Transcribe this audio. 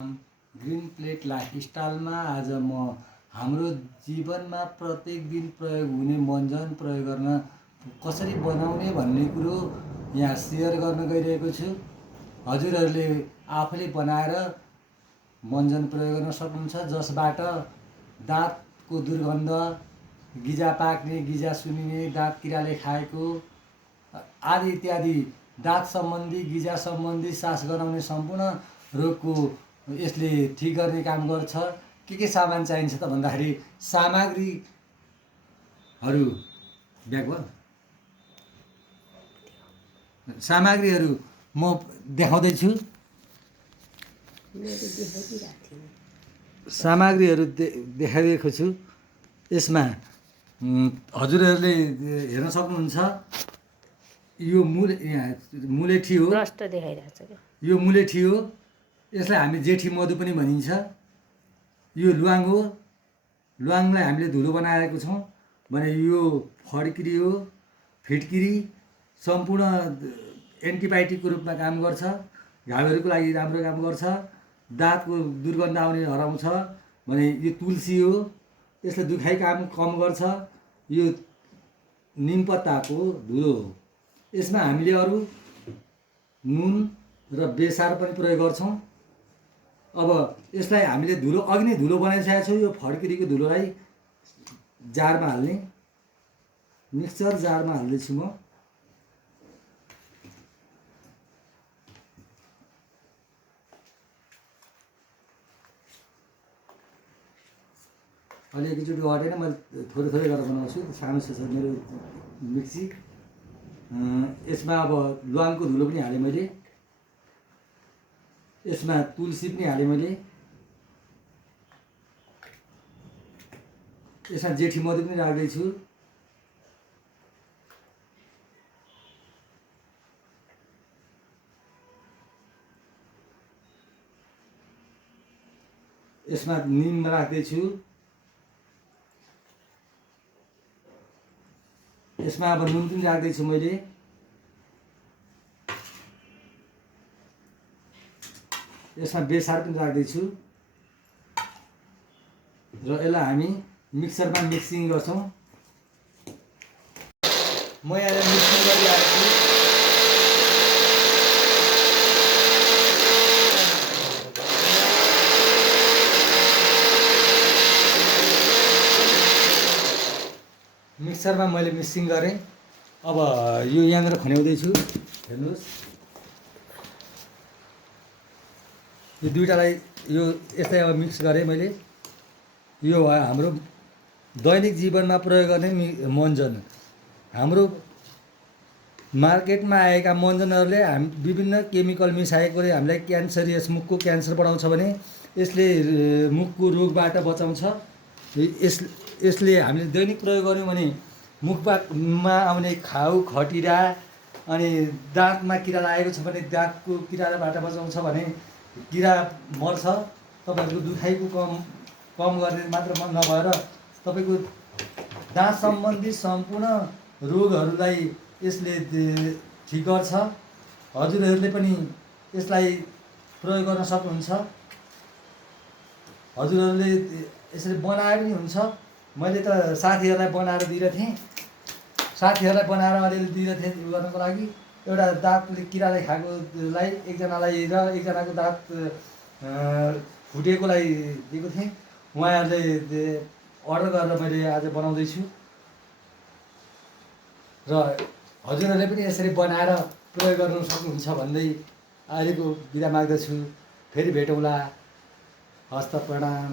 Green plate लाइफस्टाइलमा आज म हाम्रो जीवनमा प्रत्येक दिन प्रयोग हुने मञ्जन प्रयोग गर्न कसरी बनाउने भन्ने कुरो यहाँ सेयर गर्न गइरहेको छु। हजुरहरूले आफूले बनाएर मञ्जन प्रयोग गर्न सक्नुहुन्छ, जसबाट दाँतको दुर्गन्ध, गिजा पाक्ने, गिजा सुनिने, दाँत किराले खाएको आदि इत्यादि दाँत सम्बन्धी, गिजा सम्बन्धी, सास गनाउने सम्पूर्ण रोगको यसले ठिक गर्ने काम गर्छ। के सामान चाहिन्छ त भन्दाखेरि सामग्रीहरू म देखाउँदैछु। सामग्रीहरू देखाइदिएको छु। यसमा हजुरहरूले हेर्न सक्नुहुन्छ, यो मुलेठी हो। यो मुलेठी हो। यसलाई हामी जेठी मधु पनि भनिन्छ। यो ल्वाङ हो। ल्वाङलाई हामीले धुलो बनाएको छौँ भने यो फड्किरी हो। फिटकिरी सम्पूर्ण एन्टिबायोटिकको रूपमा काम गर्छ। घाउहरूको लागि राम्रो काम गर्छ। दाँतको दुर्गन्ध आउने हराउँछ भने यो तुलसी हो। यसले दुखाइ काम कम गर्छ। यो निमपत्ताको धुलो हो। यसमा हामीले अरू नुन र बेसार पनि प्रयोग गर्छौँ। अब यसलाई हामीले धुलो अघि नै धुलो बनाइसकेको छौँ। यो फड्किरीको धुलोलाई जारमा हाल्ने, मिक्सचर जारमा हाल्दैछु म। अहिले एकैचोटि अटेन, मैले थोरै थोरै गरेर बनाउँछु। सानो छ मेरो मिक्सी। यसमा अब ल्वाङको धुलो पनि हालेँ मैले। यसमा तुलसी पनि हालेँ मैले। यसमा जेठी मधु पनि राख्दैछु। यसमा निम राख्दैछु। यसमा अब नुन पनि राख्दैछु मैले। यसमा बेसार पनि राख्दैछु र यसलाई हामी मिक्सरमा मिक्सिङ गर्छौँ। म यहाँ मिक्सिङ गरिरहेको छु। मिक्सरमा मैले मिक्सिङ गरेँ। अब यो यहाँनिर खन्याउँदैछु। हेर्नुहोस्, यो दुईटालाई यो यस्तै अब मिक्स गरेँ मैले। यो हाम्रो दैनिक जीवनमा प्रयोग गर्ने मञ्जन। हाम्रो मार्केटमा आएका मञ्जनहरूले विभिन्न केमिकल मिसाएकोले हामीलाई क्यान्सरियस मुखको क्यान्सर बढाउँछ भने यसले मुखको रोगबाट बचाउँछ। यसले हामीले दैनिक प्रयोग गऱ्यौँ भने मुखमा आउने खाउ खटिरा अनि दाँतमा किरा लागेको छ भने दाँतको किराबाट बचाउँछ भने किरा मर्छ। तपाईँहरूको दुखाइको कम गर्ने मात्र नभएर तपाईँको दाँत सम्बन्धी सम्पूर्ण रोगहरूलाई यसले ठिक गर्छ। हजुरहरूले पनि यसलाई प्रयोग गर्न सक्नुहुन्छ। हजुरहरूले यसरी बनाएर पनि हुन्छ। मैले त साथीहरूलाई बनाएर दिएर थिएँ। साथीहरूलाई बनाएर अलिअलि दिएर थिएँ उयो गर्नको लागि। एउटा दाँतले किराले खाएकोलाई एकजनालाई र एकजनाको दाँत फुटेकोलाई दिएको थिएँ। उहाँहरूले अर्डर गरेर मैले आज बनाउँदैछु र हजुरहरूले पनि यसरी बनाएर प्रयोग गर्नु सक्नुहुन्छ भन्दै अहिलेको बिदा माग्दछु। फेरि भेटौँला। हस्त प्रणाम।